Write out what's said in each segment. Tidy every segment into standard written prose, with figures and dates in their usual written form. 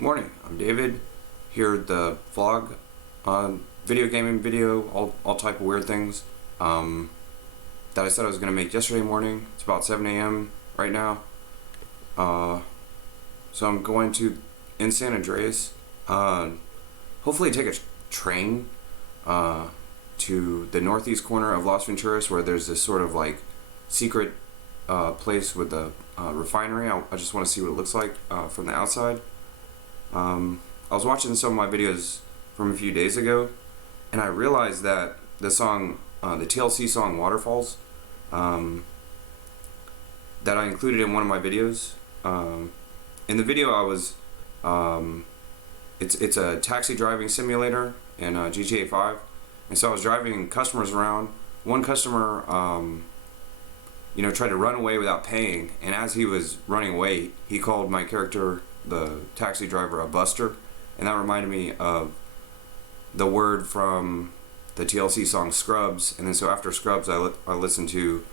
Morning, I'm David, here at the vlog, video gaming video, all type of weird things, that I said I was going to make yesterday morning. It's about 7 a.m. right now, so I'm going in San Andreas, hopefully take a train, to the northeast corner of Las Venturas, where there's this sort of like secret, place with a refinery. I just want to see what it looks like, from the outside. I was watching some of my videos from a few days ago, and I realized that the song, the TLC song Waterfalls, that I included in one of my videos. In the video I was, it's a taxi driving simulator in GTA 5, and so I was driving customers around. One customer, tried to run away without paying, and as he was running away, he called my character, the taxi driver, a buster, and that reminded me of the word from the TLC song Scrubs. And then so after Scrubs I listened to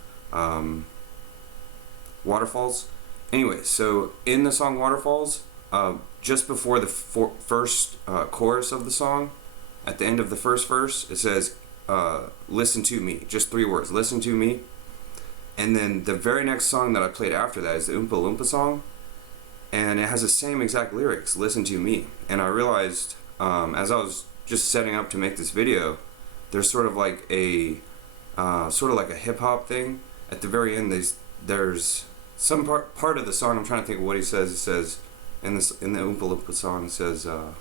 Waterfalls. Anyway, so in the song Waterfalls, just before the first chorus of the song, at the end of the first verse, it says, listen to me, just 3 words, listen to me. And then the very next song that I played after that is the Oompa Loompa song, and it has the same exact lyrics, listen to me. And I realized, as I was just setting up to make this video, there's sort of like a hip-hop thing. At the very end, there's some part of the song, I'm trying to think of what he says. It says, in the Oompa Loompa song, it says, I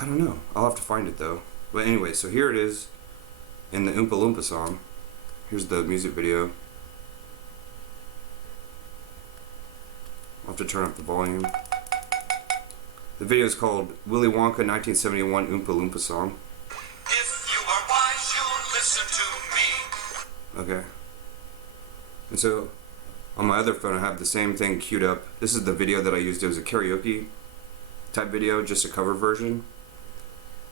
don't know, I'll have to find it though. But anyway, so here it is in the Oompa Loompa song. Here's the music video. I'll have to turn up the volume. The video is called Willy Wonka 1971 Oompa Loompa Song. If you are wise, you'll listen to me. Okay. And so on my other phone I have the same thing queued up. This is the video that I used. It was a karaoke type video, just a cover version.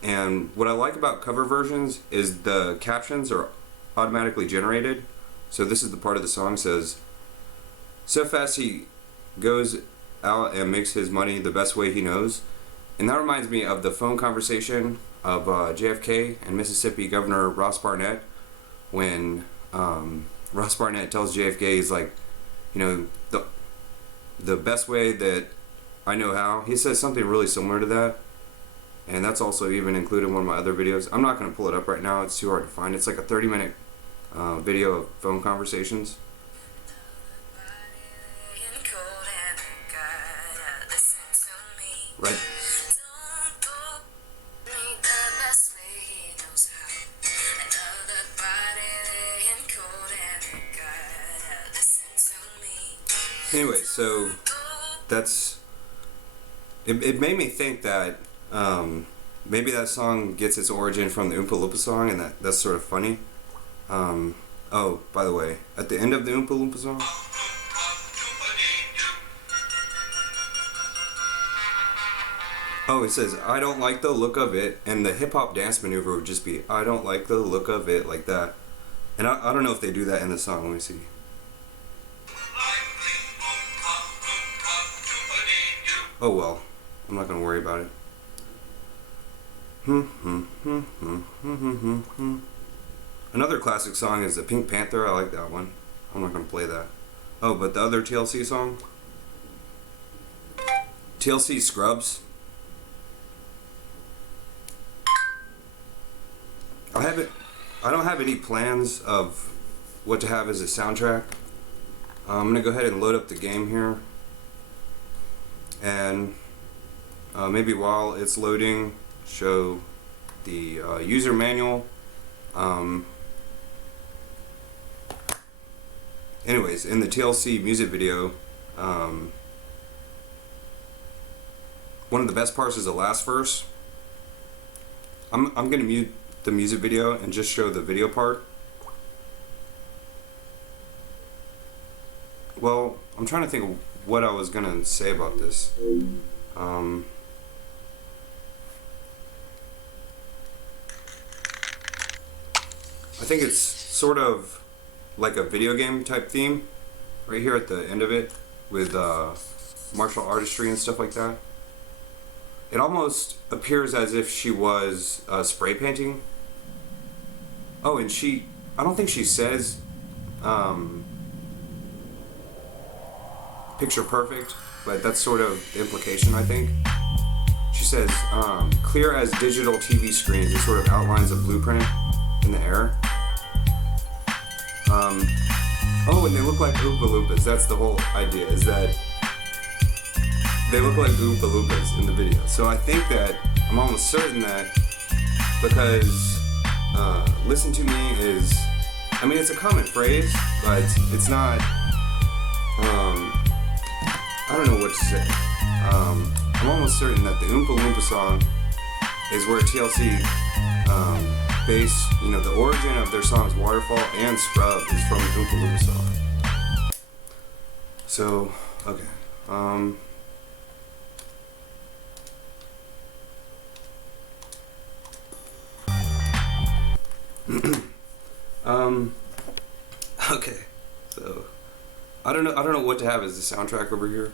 And what I like about cover versions is the captions are automatically generated. So this is the part of the song that says, so fast he goes out and makes his money the best way he knows. And that reminds me of the phone conversation of JFK and Mississippi Governor Ross Barnett, when Ross Barnett tells JFK, he's like, the best way that I know how. He says something really similar to that, and that's also even included in one of my other videos. I'm not going to pull it up right now, it's too hard to find. It's like a 30-minute video of phone conversations. Right. Anyway, so that's it made me think that maybe that song gets its origin from the Oompa Loompa song, and that's sort of funny. Oh, by the way, at the end of the Oompa Loompa song, it says, I don't like the look of it, and the hip-hop dance maneuver would just be, I don't like the look of it, like that. And I don't know if they do that in the song. Let me see. Oh well, I'm not going to worry about it. Another classic song is the Pink Panther. I like that one. I'm not going to play that. Oh, but the other TLC song? TLC Scrubs. I don't have any plans of what to have as a soundtrack. I'm going to go ahead and load up the game here. And maybe while it's loading, show the user manual. Anyways, in the TLC music video, one of the best parts is the last verse. I'm going to mute the music video and just show the video part. Well, I'm trying to think of what I was going to say about this. I think it's sort of like a video game type theme right here at the end of it. with martial artistry and stuff like that. It almost appears as if she was spray painting. Oh, and I don't think she says picture perfect, but that's sort of the implication, I think. She says, clear as digital TV screens. It sort of outlines a blueprint in the air. Oh, and they look like Oompa Loompas. That's the whole idea, is that they look like Oompa Loompas in the video. So I think that, I'm almost certain that, because listen to me is, I mean, it's a common phrase, but it's not, I don't know what to say. I'm almost certain that the Oompa Loompa song is where TLC base, the origin of their songs Waterfall and Scrub is from the Oompa Loompa song. So, okay. Okay. So, I don't know what to have as the soundtrack over here.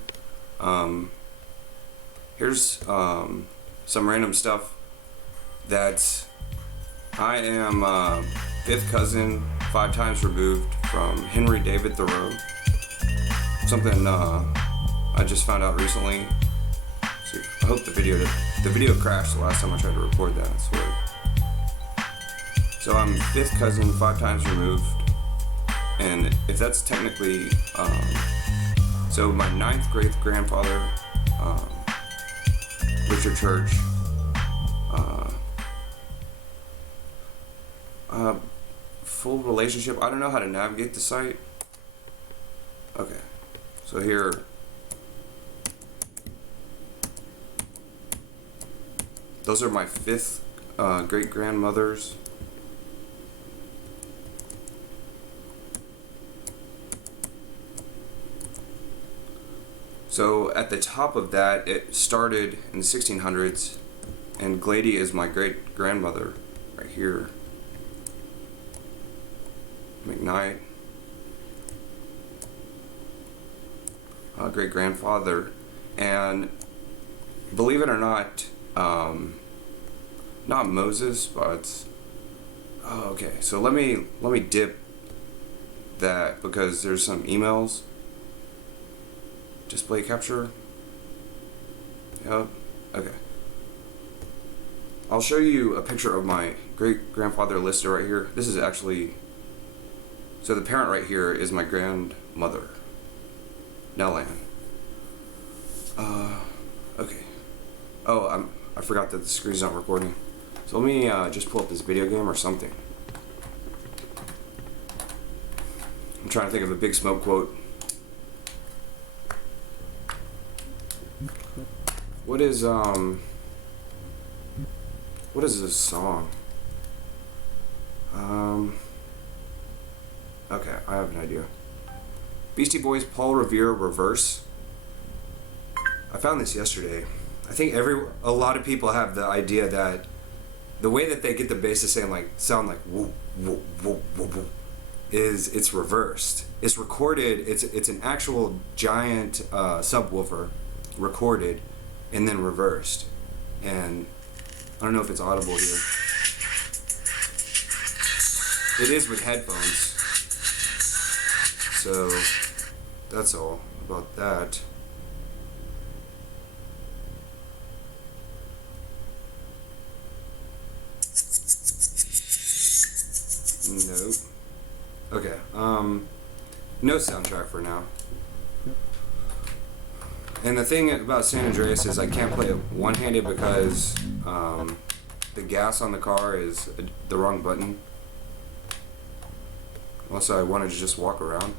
Here's some random stuff that I am 5th cousin, 5 times removed from Henry David Thoreau. Something I just found out recently. So I hope the video crashed the last time I tried to record that. So I'm 5th cousin, 5 times removed, and if that's technically so my 9th great grandfather, Richard Church, full relationship. I don't know how to navigate the site. Okay, so here, those are my 5th great grandmothers. So at the top of that, it started in the 1600s, and Glady is my great grandmother right here. McKnight, great grandfather, and believe it or not, not Moses, but okay. So let me dip that because there's some emails. Display capture. Yep. Okay. I'll show you a picture of my great grandfather listed right here. This is actually, so the parent right here is my grandmother, Nellan. Okay. Oh, I forgot that the screen's not recording. So let me just pull up this video game or something. I'm trying to think of a Big Smoke quote. What is this song? Okay, I have an idea. Beastie Boys, Paul Revere, Reverse. I found this yesterday. I think a lot of people have the idea that the way that they get the bass to sound like whoop whoop whoop whoop whoop it's reversed. It's recorded. It's an actual giant subwoofer recorded and then reversed. And I don't know if it's audible here. It is with headphones. So that's all about that. Nope. Okay. No soundtrack for now. And the thing about San Andreas is I can't play it one-handed because the gas on the car is the wrong button. Also, I wanted to just walk around.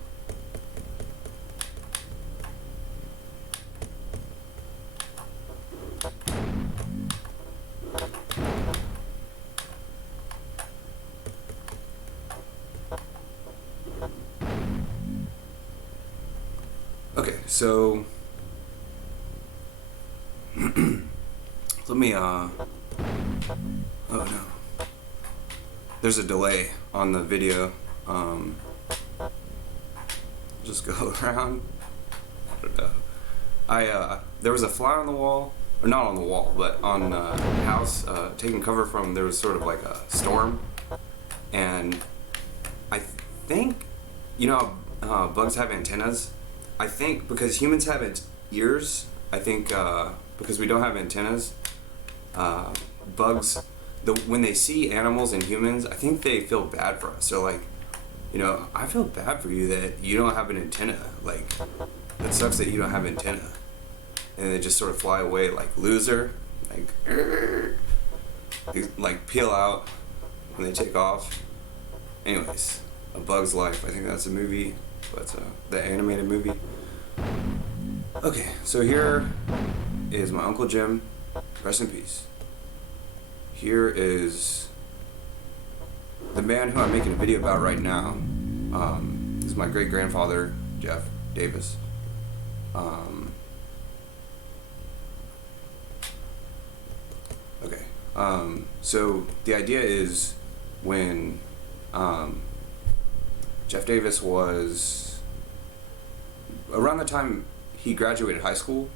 Okay, so let me oh no, there's a delay on the video. Just go around. don't know. There was a fly on the wall, or not on the wall, but on the house, taking cover from, there was sort of like a storm, and I think, you know, bugs have antennas. I think because humans have ears, I think because we don't have antennas, bugs, when they see animals and humans, I think they feel bad for us. They're like, you know, I feel bad for you that you don't have an antenna. Like, it sucks that you don't have antenna. And they just sort of fly away like loser, like, they, like peel out when they take off. Anyways, A Bug's Life. I think that's a movie, but the animated movie. Okay, so here is my Uncle Jim. Rest in peace. Here is the man who I'm making a video about right now. This is my great grandfather, Jeff Davis. Okay. So the idea is when Jeff Davis was around the time he graduated high school.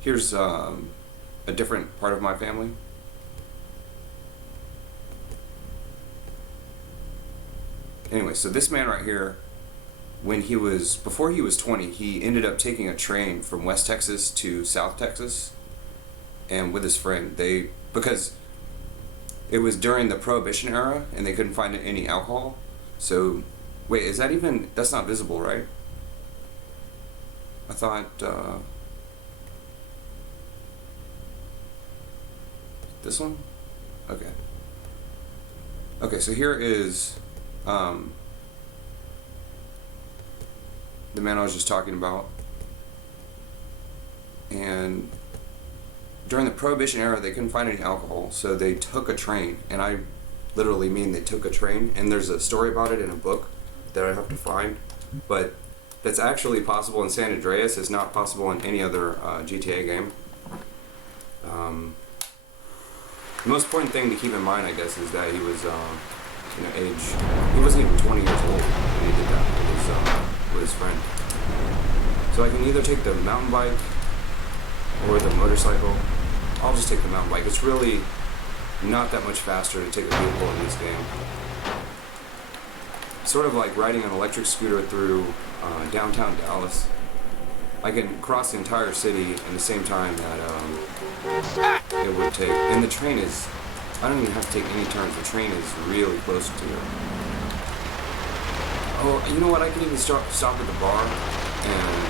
Here's a different part of my family. Anyway, so this man right here, before he was 20, he ended up taking a train from West Texas to South Texas, and with his friend, because it was during the Prohibition era, and they couldn't find any alcohol. So, wait, that's not visible, right? I thought, this one? Okay. Okay, so here is, the man I was just talking about. And during the Prohibition era, they couldn't find any alcohol, so they took a train. And I literally mean they took a train. And there's a story about it in a book that I have to find. But that's actually possible in San Andreas. It's not possible in any other GTA game. The most important thing to keep in mind, I guess, is that he was, he wasn't even 20 years old when he did that with his friend. So I can either take the mountain bike or the motorcycle. I'll just take the mountain bike. It's really not that much faster to take a vehicle in this game. Sort of like riding an electric scooter through downtown Dallas. I can cross the entire city in the same time that it would take. And the train is, I don't even have to take any turns. The train is really close to it. Oh, you know what? I can even stop at the bar, and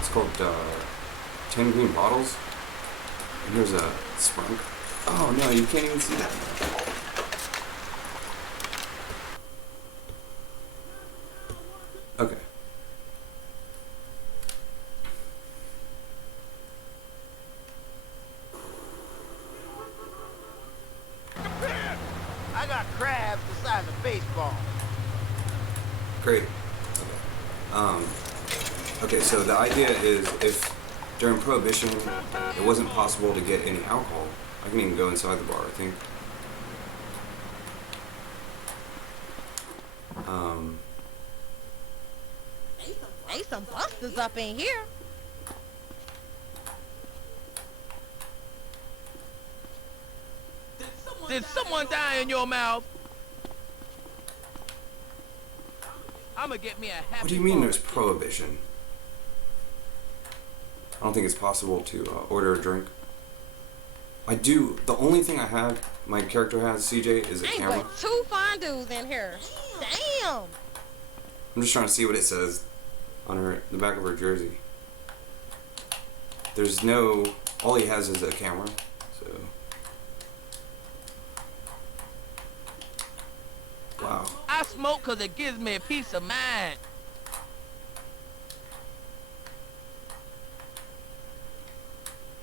it's called 10 Green Bottles. And here's a Sprunk. Oh no, you can't even see that. Okay. I got crabs the size of baseball. Great. Okay, so the idea is if during Prohibition it wasn't possible to get any alcohol, I can even go inside the bar, I think. Hey, some busters up in here. Did someone die in your mouth? I'ma get me a happy. What do you mean there's Prohibition? I don't think it's possible to order a drink. I do. The only thing I have, my character has, CJ, is a Ain't camera. but 2 fondues in here. Damn. I'm just trying to see what it says on the back of her jersey. There's no, all he has is a camera, so. Wow. I smoke 'cause it gives me peace of mind.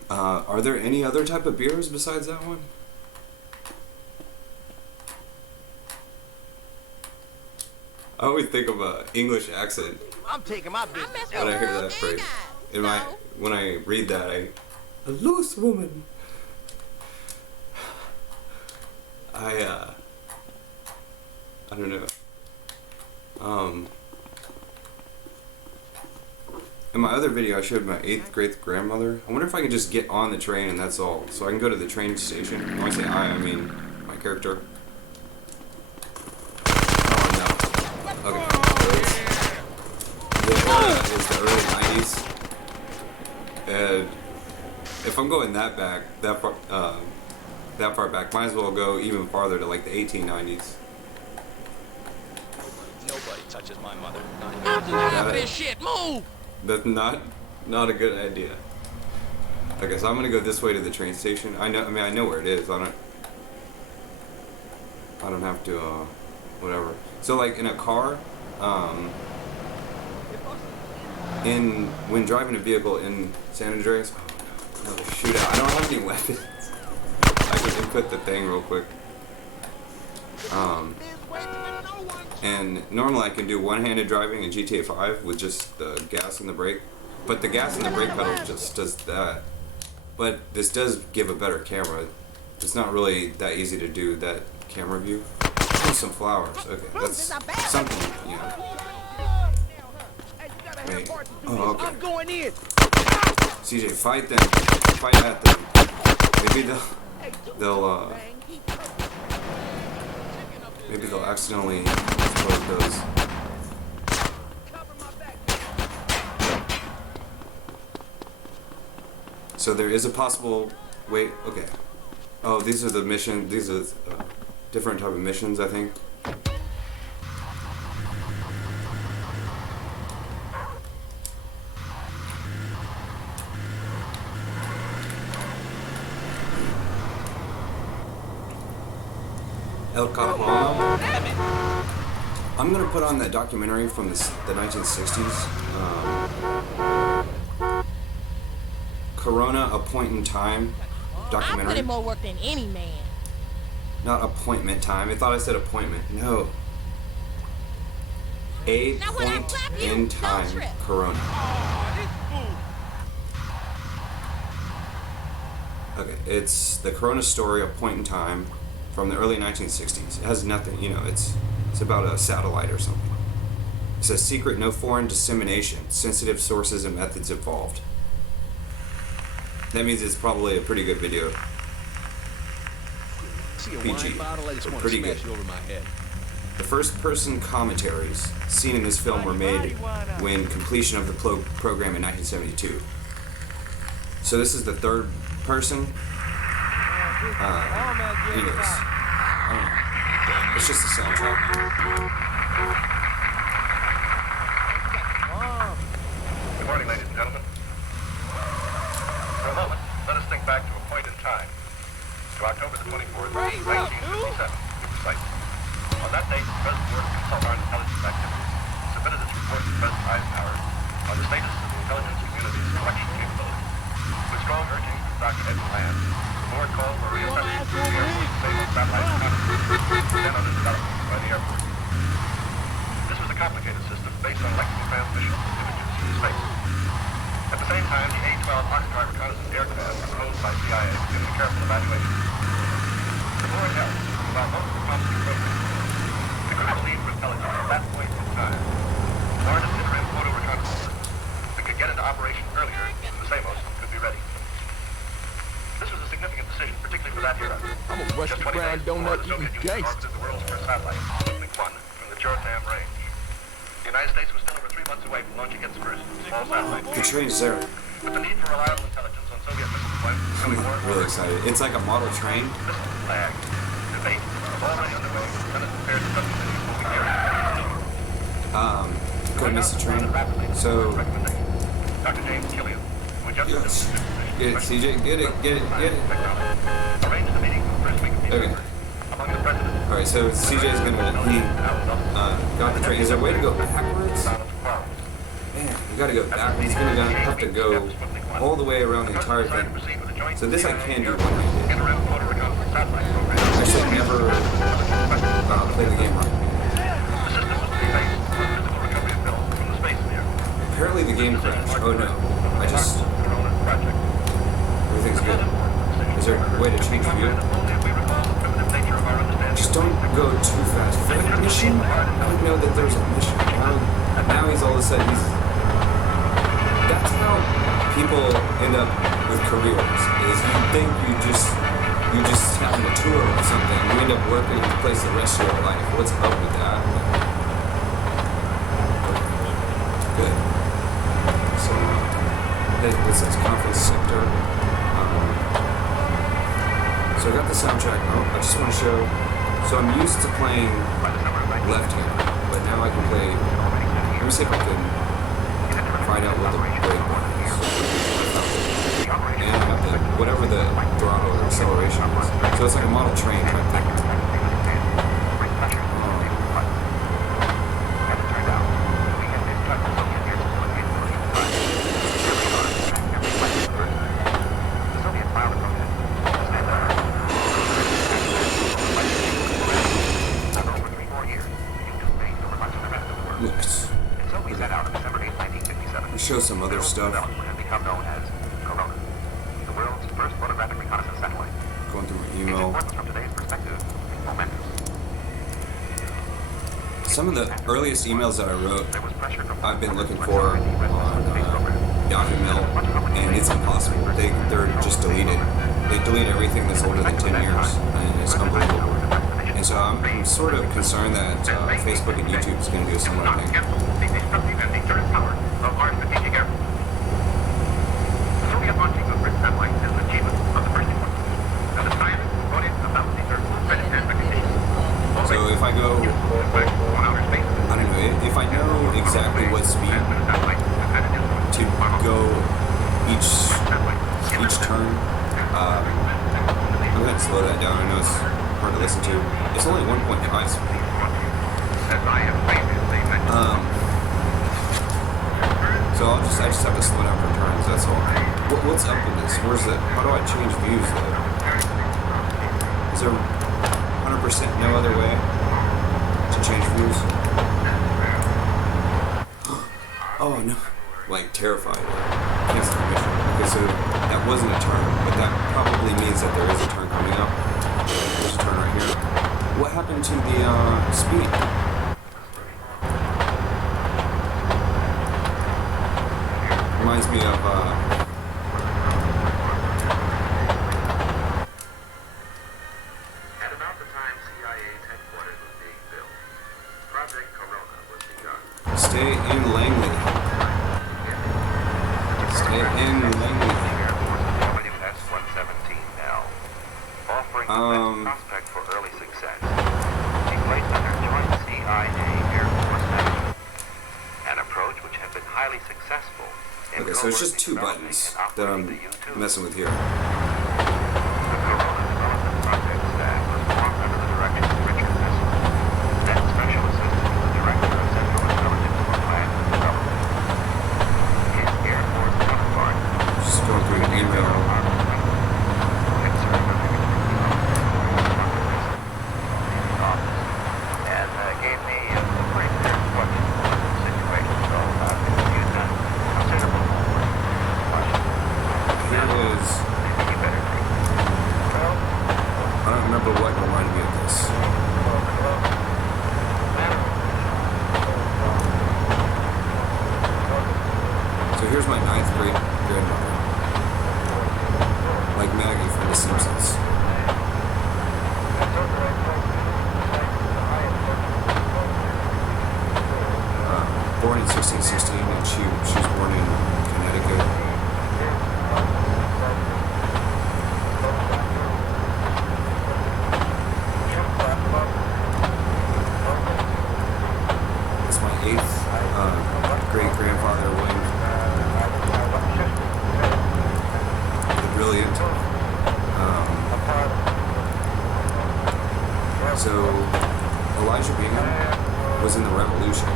Are there any other type of beers besides that one? I always think of an English accent I'm taking my I business. mess with when I hear girls that and phrase. guys. When I read that, a loose woman. I don't know. In my other video, I showed my 8th grade grandmother. I wonder if I can just get on the train and that's all. So I can go to the train station. When I say I mean my character. Oh no. Okay. The era is the early 90s. And if I'm going that far back, might as well go even farther to like the 1890s. Nobody touches my mother. I'm too high for this shit. Move! That's not a good idea. Okay, so I'm gonna go this way to the train station. I know where it is. I don't have to whatever. So like in a car, when driving a vehicle in San Andreas, oh no, another shootout. I don't have any weapons. I can input the thing real quick. And normally I can do one-handed driving in GTA 5 with just the gas and the brake. But the gas and the brake pedal just does that. But this does give a better camera. It's not really that easy to do that camera view. Oh, some flowers. Okay, that's something, you know. Wait. Oh, okay. I'm going in. CJ, fight them. Fight at them. Maybe they'll accidentally explode those. So there is a possible. Wait. Okay. Oh, these are the mission. These are different type of missions, I think. El Cajon. I'm gonna put on that documentary from the 1960s. Corona, A Point in Time I put documentary. in more work than any man. Not appointment time. I thought I said appointment. No. A Now when I Point slap you, in don't Time trip. Corona. Okay, it's the Corona story, A Point in Time, from the early 1960s. It has nothing, you know, it's about a satellite or something. It says secret, no foreign dissemination, sensitive sources and methods involved. That means it's probably a pretty good video. See a PG, wine bottle, I just want to pretty smash good. it over my head. The first-person commentaries seen in this film were made when completion of the program in 1972. So this is the third person. Anyways, it's just a soundtrack. Good morning, ladies and gentlemen. For a moment, let us think back to a point in time. To October the 24th, 1957, to be precise. On that date, the President Board of Consult our Intelligence Activities submitted its report to President Eisenhower on the status of the intelligence community's collection capability. With strong urging from Dr. Edwin Land, the board called for reassessment of the Air Force's naval satellite reconnaissance, then under development by the Air Force. This was a complicated system based on electrical transmission of images from space. At the same time, the A-12 Oxford reconnaissance aircraft were proposed by CIA given a careful evaluation. The board held, while most of the promising programs, the critical need for intelligence at that point in time warranted an interim photo reconnaissance system that could get into operation earlier than the SAMOS could be ready. This was a significant decision, particularly for that era. I'm a Russian Just 20 brown days before donut the Soviet eating Union gangster. orbited the world's first satellite, Sputnik 1, from the Chorzem range. The United States was still over 3 months away from launching its first small satellite. The train's there. But the need for reliable intelligence on Soviet missile deployment was becoming more and more Really excited. It's like a model train. missile flag. Debate was already underway, and it prepared to substitute moving air. Couldn't miss the train. So, Dr. James Killian, who had just yes. Get it, CJ. Get it. arranged a meeting for the first week of Okay. December among the presidents. Alright, so CJ's he got the train. Is there a way to go backwards? Man, you gotta go backwards. He's gonna have to go all the way around the entire thing. So this I can do one-handed. Interim photo reconnaissance satellite program. Actually, I've never played the game right. The system was to be based on physical recovery of film from the space sphere. Apparently the game crashed. Oh no. I just... Corona project. Everything's good. Is there a way to change view? Only if we recall the primitive nature of our understanding. Just don't go too fast. For that mission, I didn't know that there was a mission. Now he's all of a sudden, he's... that's how people end up with careers. Is you think you just happen to tour or something, you end up working in a place the rest of your life. What's up with that? Good. So, this is conference sector. So I got the soundtrack. I just want to show. So I'm used to playing left-handed, but now I can play. Let me see if I can find out what the breakpoint is. And I have the whatever the throttle or acceleration is. So it's like a model train type thing. Show some other stuff. Become known as Corona, the world's first photographic reconnaissance satellite. Going through my Its email. importance from today's perspective is momentous. Some of the earliest emails that I wrote, There was pressure from I've been looking for on Yahoo Mail, and it's impossible. They're just deleted. They delete everything that's older than 10 years, and it's unbelievable. And so I'm sort of concerned that Facebook and YouTube is going to do a similar thing. the destructive and dangerous power of our strategic air. The Soviet launching of Brit satellites is an achievement of the first importance, and the scientists who brought in about these are credit and recognition. So if I go, I don't know, if I know exactly what speed to go each turn, I'm going to slow that down. I know it's hard to listen to. It's only 1.5 speed. So I just have to slow down for turns, that's all. What's up with this? Where's the, how do I change views though? Is there 100% no other way to change views? Oh no, like terrified. Cancel the mission. Okay, so that wasn't a turn, but that probably means that there is a turn coming up. There's a turn right here. What happened to the speed? Reminds me of At about the time CIA's headquarters was being built, Project Corona was begun. stay in Langley. Stay in Langley. Air Force WS-117L, offering the best prospect for early success. He placed under joint CIA Air Force management, an approach which had been highly successful. Okay, so it's just two buttons that I'm messing with here. The Corona development project staff was formed under the direction of Richard Nessel, then special assistant to the director of Central Intelligence for Plan and Development. His Air Force counterpart, Just going through an email. had served under and gave me a pretty clear instruction on the situation. So I've used that considerable homework. Here is, Maybe you better take it. I don't remember what reminded me of this. So here's my 9th grade grandmother. Like Maggie from The Simpsons. Born in 1616, and she was born in Connecticut. It's my 8th great-grandfather, William the Brilliant. So Elijah Bingham was in the Revolution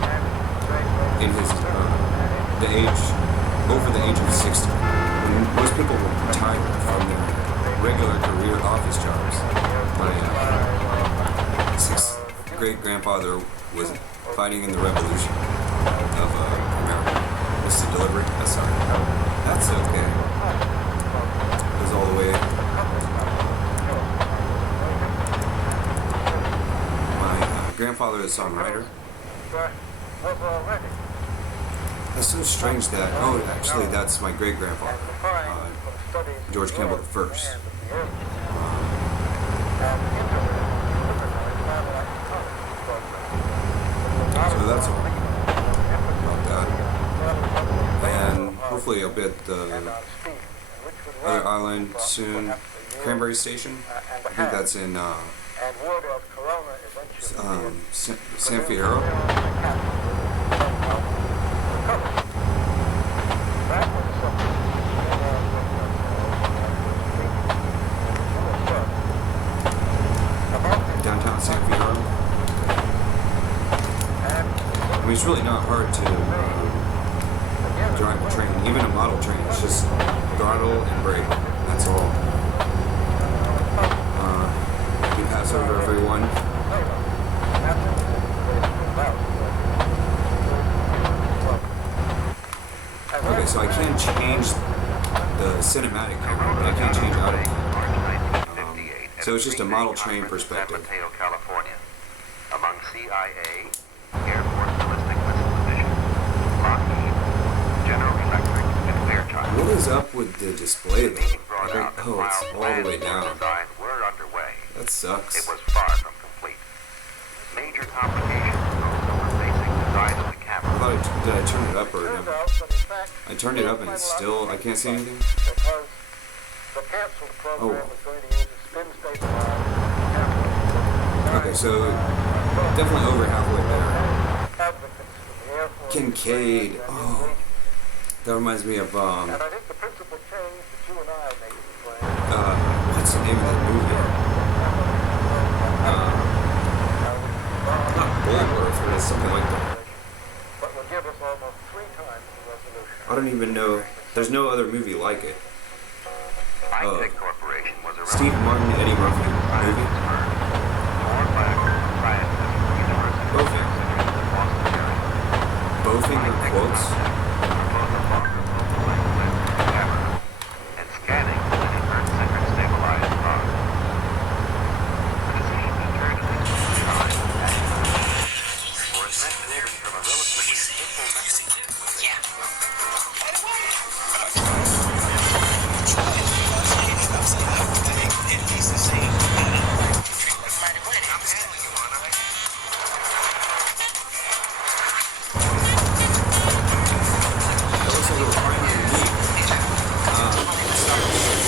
in his over the age of 60. When most people were retired from their regular career office jobs. My great-grandfather was fighting in the Revolution of America. Missed the delivery? That's sorry. That's okay. It was all the way. My grandfather is a songwriter. That's so strange that, oh, actually, that's my great-grandfather, George Campbell the First. So that's all about that. And hopefully I'll be at the other island soon. Cranberry Station. I think that's in San Fierro. Downtown San Fierro. I mean, it's really not hard to drive a train, even a model train. It's just throttle and brake. That's all. We pass over everyone. Okay, so I can change the cinematic camera, but I can't change out of it. So it's just a model train perspective. Mateo, California. Among CIA, Air Force Ballistic Missile Division, Lockheed, General Electric, and Fairchild. What is up with the display though? Meeting brought Like, out that oh, it's while all the way plans down. for design were underway, That it sucks. was far from complete. Major complications also were facing design of the I camera. thought did I turn it up or no? I turned it up and it's still, I can't see anything. Oh. Okay, so definitely over halfway there. Kincaid. Oh, that reminds me of what's the name of that movie? Not Bulworth, but it's something like that. I don't even know. There's no other movie like it. High-Tech Corporation was a Steve Martin, Eddie Murphy movie. Bowfinger quotes. And scanning an Earth-centered stabilized car. The decision to turn to these designs was meant moving from a relatively simple method. That looks like a refinery to me. Stop being a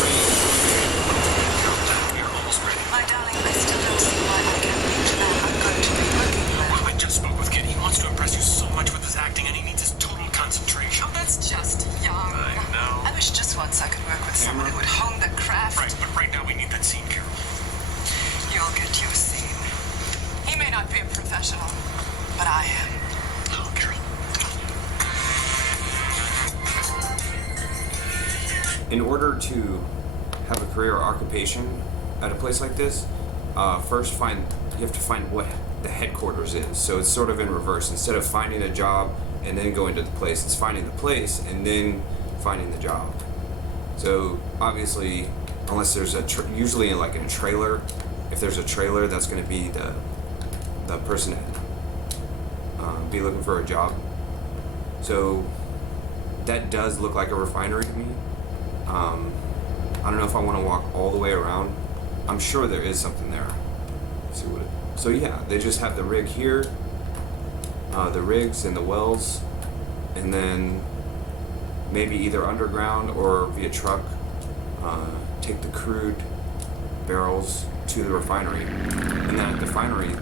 train. My darling, I still don't see why I can't reach that. I'm going to be working well. I just spoke with Kid. He wants to impress you so much with his acting, and he needs his total concentration. Oh, that's just young. I know. I wish just once I could work with someone who would hone the craft. Right, but right now we need that scene, Carol. You'll get your scene. He may not be a professional, but I am. No, Carol. In order to have a career or occupation at a place like this, first you have to find what the headquarters is. So it's sort of in reverse. Instead of finding a job and then going to the place, it's finding the place and then finding the job. So obviously, unless there's usually like in a trailer, if there's a trailer, that's going to be the person that be looking for a job. So that does look like a refinery to me. I don't know if I want to walk all the way around. I'm sure there is something there. Let's see what it. So yeah, they just have the rig here, the rigs and the wells, and then maybe either underground or via truck, take the crude barrels to the refinery, and then at the refinery,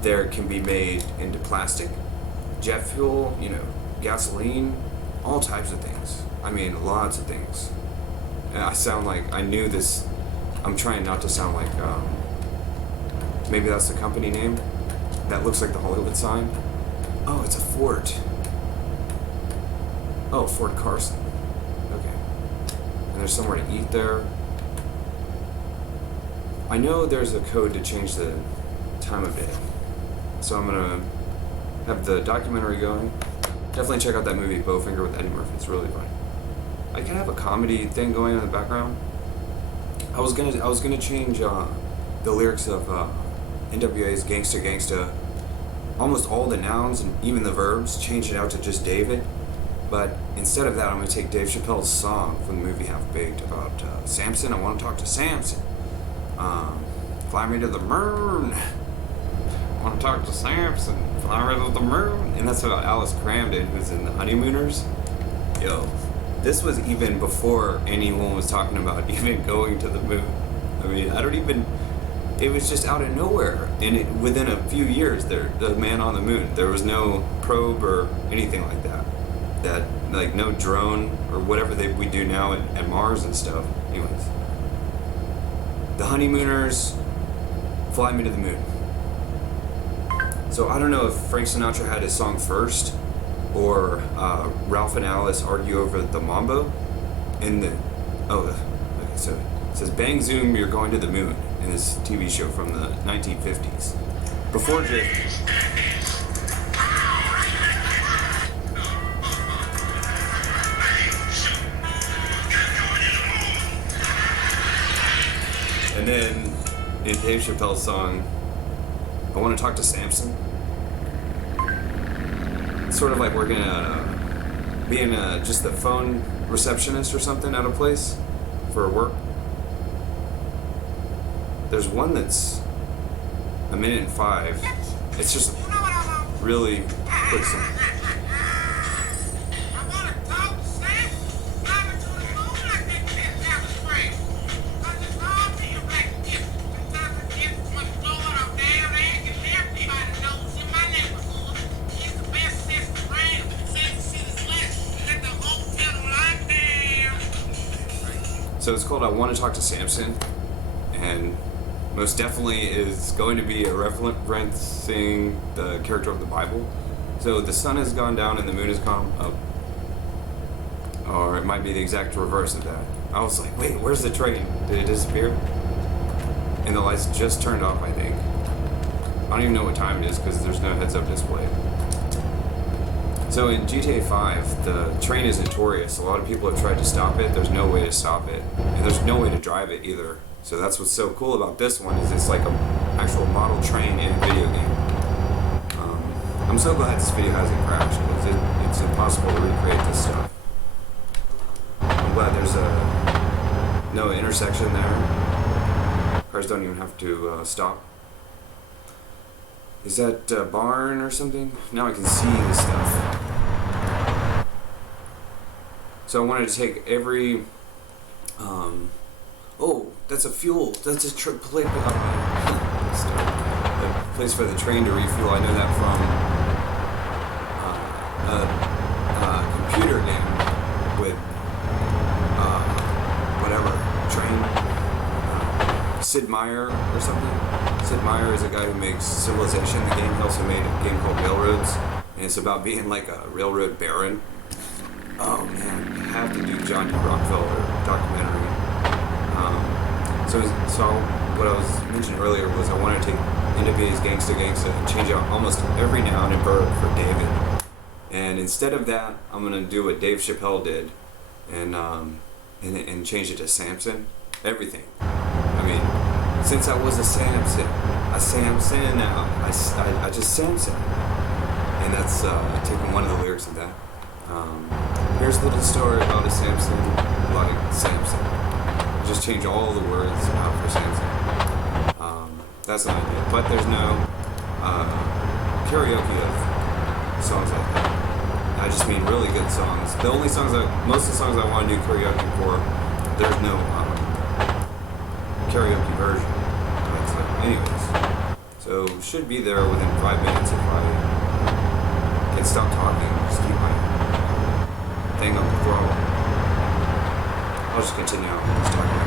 there can be made into plastic, jet fuel, gasoline, all types of things. I mean, lots of things. And I sound like I knew this. I'm trying not to sound like maybe that's the company name. That looks like the Hollywood sign. Oh, it's a fort. Oh, Fort Carson. Okay. And there's somewhere to eat there. I know there's a code to change the time of day. So I'm gonna have the documentary going. Definitely check out that movie Bowfinger with Eddie Murphy. It's really funny. I can have a comedy thing going in the background. I was gonna change the lyrics of NWA's Gangsta Gangsta almost all the nouns and even the verbs, change it out to just David. But instead of that, I'm going to take Dave Chappelle's song from the movie Half Baked about Samson. I want to talk to Samson. Fly me to the moon. I want to talk to Samson. Fly me to the moon. And that's about Alice Cramden, who's in The Honeymooners. Yo, this was even before anyone was talking about even going to the moon. I mean, it was just out of nowhere. And within a few years, the man on the moon, there was no probe or anything like that. Like no drone or whatever we do now at Mars and stuff. Anyways, The Honeymooners, Fly Me to the Moon. So I don't know if Frank Sinatra had his song first, or Ralph and Alice argue over the mambo. So it says, "Bang Zoom, you're going to the moon," in this TV show from the 1950s. Before J. And then in Dave Chappelle's song, I Want to Talk to Samson. It's sort of like working being just the phone receptionist or something at a place for work. There's one that's 1:05. It's just really quick song. So it's called I Want to Talk to Samson, and most definitely is going to be a referencing the character of the Bible. So the sun has gone down and the moon has gone up. Or it might be the exact reverse of that. I was like, wait, where's the train? Did it disappear? And the lights just turned off, I think. I don't even know what time it is because there's no heads-up display. So in GTA 5, the train is notorious. A lot of people have tried to stop it. There's no way to stop it. And there's no way to drive it either. So that's what's so cool about this one, is it's like an actual model train in a video game. I'm so glad this video hasn't crashed, because it's impossible to recreate this stuff. I'm glad there's no intersection there. Cars don't even have to stop. Is that a barn or something? Now I can see the stuff. So I wanted to take every... oh, that's a fuel. That's a place for the train to refuel. I know that from a computer game with whatever, train... Sid Meier or something. Sid Meier is a guy who makes Civilization, the game. He also made a game called Railroads, and it's about being like a railroad baron. Oh man, I have to do John D. Rockefeller documentary. So what I was mentioning earlier was I wanted to take NWA's Gangsta Gangsta and change out almost every noun and verb for David. And instead of that, I'm gonna do what Dave Chappelle did, and change it to Samson. Everything. I mean, since I was a Samson now, I just Samson. And that's taking one of the lyrics of that. Here's a little story about a Samson like Samson. Just change all the words out for Samson. That's an idea. But there's no karaoke of songs like that. I just mean really good songs. The only songs most of the songs I want to do karaoke for, there's no karaoke version. Anyways, so should be there within 5 minutes if I can stop talking. Just keep my thing on the throttle. I'll just continue on just talking.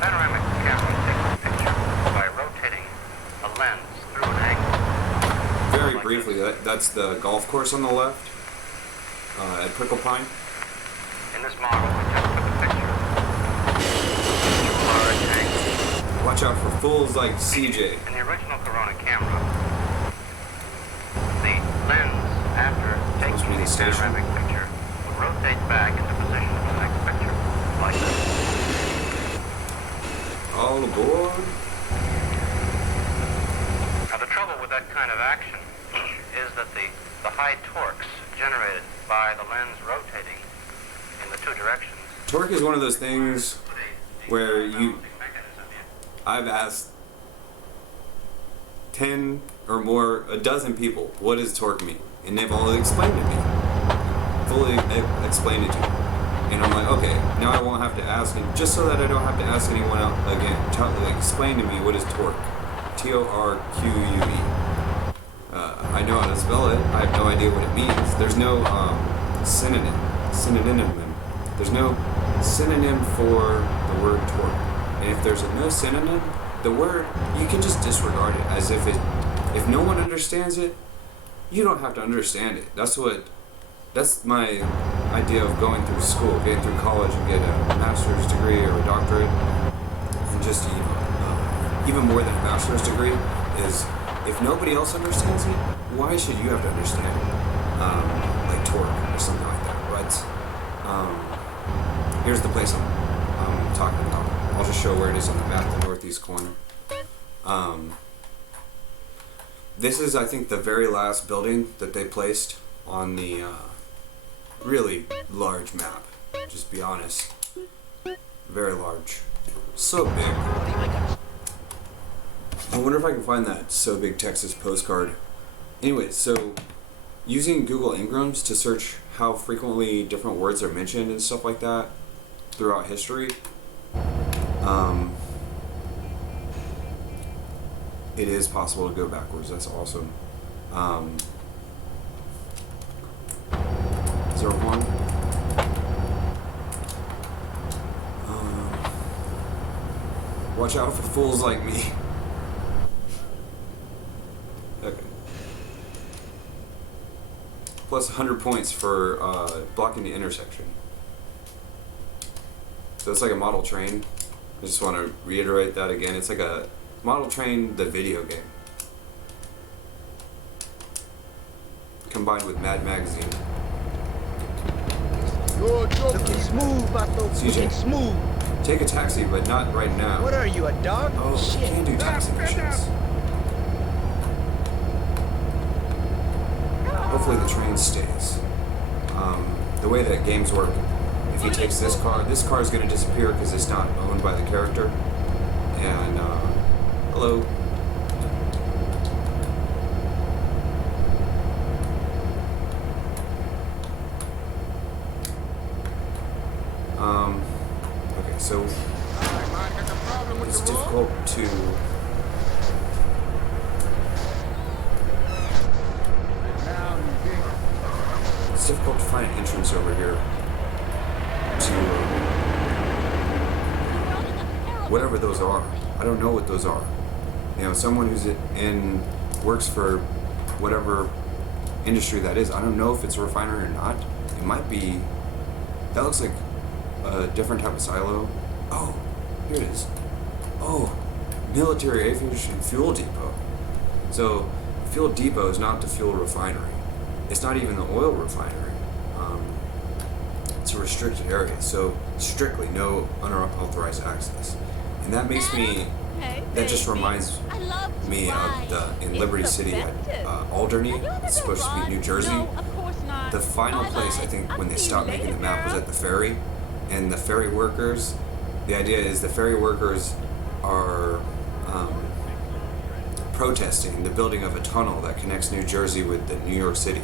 Panoramic camera takes a picture by rotating a lens through an angle. Very briefly, that's the golf course on the left at Prickle Pine. In this model, we just took a picture. Large angle. Watch out for fools like CJ. In the original Corona camera, the lens, after taking the panoramic picture, would rotate back into position for the next picture, like this. all aboard. Now, the trouble with that kind of action is that the high torques generated by the lens rotating in the two directions. Torque is one of those things where I've asked 10 or more, a dozen people, what does torque mean? And they've all explained it to me. Fully explained it to me. And I'm like, okay, now I won't have to ask, just so that I don't have to ask anyone else again. Explain to me what is torque. T-O-R-Q-U-E. I know how to spell it. I have no idea what it means. There's no synonym. There's no synonym for the word torque. And if there's no synonym, the word, you can just disregard it as if no one understands it, you don't have to understand it. That's my idea of going through school, getting through college and get a master's degree or a doctorate, and just, even more than a bachelor's degree, is if nobody else understands it, why should you have to understand it? Like torque or something like that. But here's the place I'm talking about. I'll just show where it is on the map, the northeast corner. This is, I think, the very last building that they placed on the really large map. Just be honest. Very large. So big. I wonder if I can find that So Big Texas postcard. Anyway, so using Google Ingrams to search how frequently different words are mentioned and stuff like that throughout history, it is possible to go backwards. That's awesome. 01. Watch out for fools like me. Okay. Plus 100 points for blocking the intersection. So it's like a model train. I just want to reiterate that again. It's like a model train, the video game, combined with Mad Magazine. Looking smooth, Bato. CJ. Looking smooth. Take a taxi, but not right now. What are you, a dog? Oh, Shit. you can't do taxi missions. Hopefully the train stays. The way that games work, if he takes this car is going to disappear because it's not owned by the character. And, hello. Okay, so it's difficult to find an entrance over here to whatever those are. I don't know what those are. You know, someone who's works for whatever industry that is. I don't know if it's a refinery or not. It might be. That looks like a different type of silo. Oh, here it is. Oh, military aviation fuel depot. So, fuel depot is not the fuel refinery. It's not even the oil refinery. It's a restricted area, so strictly no unauthorized access. And that makes me, that just reminds me of in Liberty City at Alderney. It's supposed to be New Jersey. The final place, I think, when they stopped making the map was at the ferry. And the ferry workers, the idea is the ferry workers are protesting the building of a tunnel that connects New Jersey with the New York City.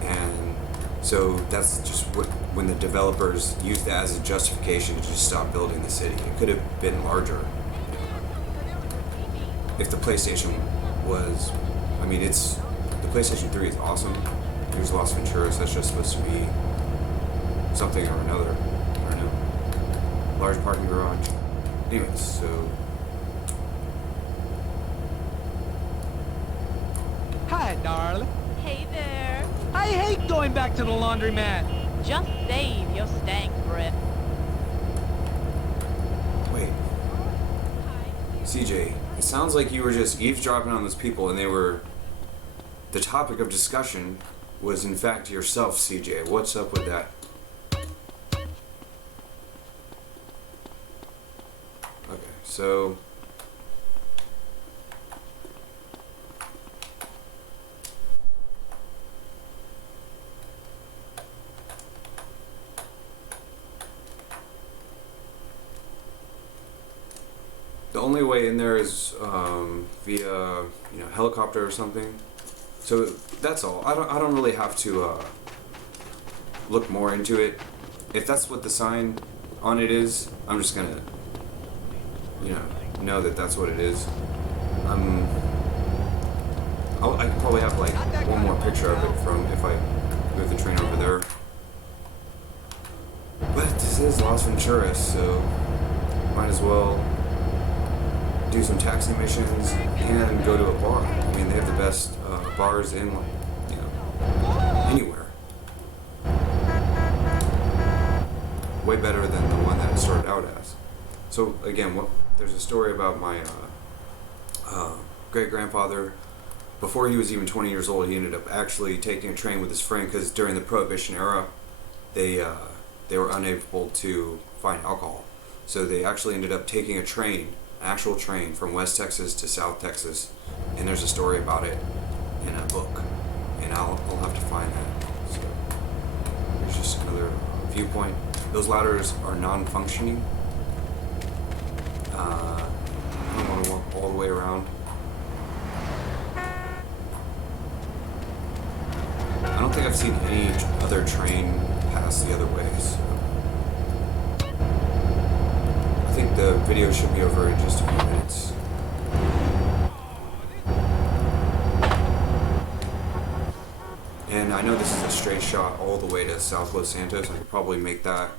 And so that's just when the developers used that as a justification to just stop building the city. It could have been larger if the PlayStation was, I mean, the PlayStation 3 is awesome. Here's Las Venturas, that's just supposed to be something or another. I don't know. Large parking garage. Anyways, so. Hi, darling. Hey there. I hate going back to the laundromat. Just save your stank breath. Wait. CJ, it sounds like you were just eavesdropping on those people and the topic of discussion was in fact yourself, CJ. What's up with that? Okay, So the only way in there is via helicopter or something. So that's all. I don't really have to look more into it. If that's what the sign on it is, I'm just gonna know that that's what it is. I could probably have like one more picture of it from if I move the train over there. But this is Las Venturas, so might as well do some taxi missions and go to a bar. I mean, they have the best bars in anywhere. Way better than the one that it started out as. So again, there's a story about my great-grandfather. Before he was even 20 years old, he ended up actually taking a train with his friend because during the Prohibition era, they were unable to find alcohol. So they actually ended up taking a train, an actual train from West Texas to South Texas, and there's a story about it in a book, and I'll have to find that. So there's just another viewpoint. Those ladders are non-functioning. I don't want to walk all the way around. I don't think I've seen any other train pass the other way, so I think the video should be over in just a few minutes. And I know this is a straight shot all the way to South Los Santos. I could probably make that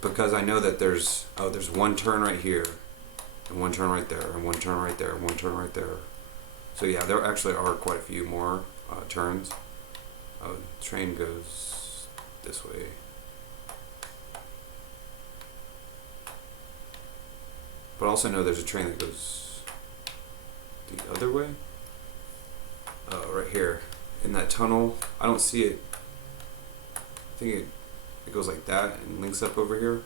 because I know that there's one turn right here, and one turn right there, and one turn right there, and one turn right there. So yeah, there actually are quite a few more turns. The train goes this way. But I also know there's a train that goes the other way. Right here. In that tunnel. I don't see it. I think it goes like that and links up over here.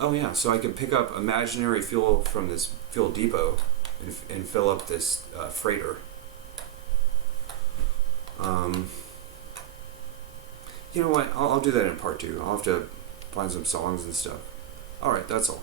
Oh yeah, so I can pick up imaginary fuel from this fuel depot and fill up this freighter. You know what? I'll do that in part 2. I'll have to find some songs and stuff. Alright, that's all.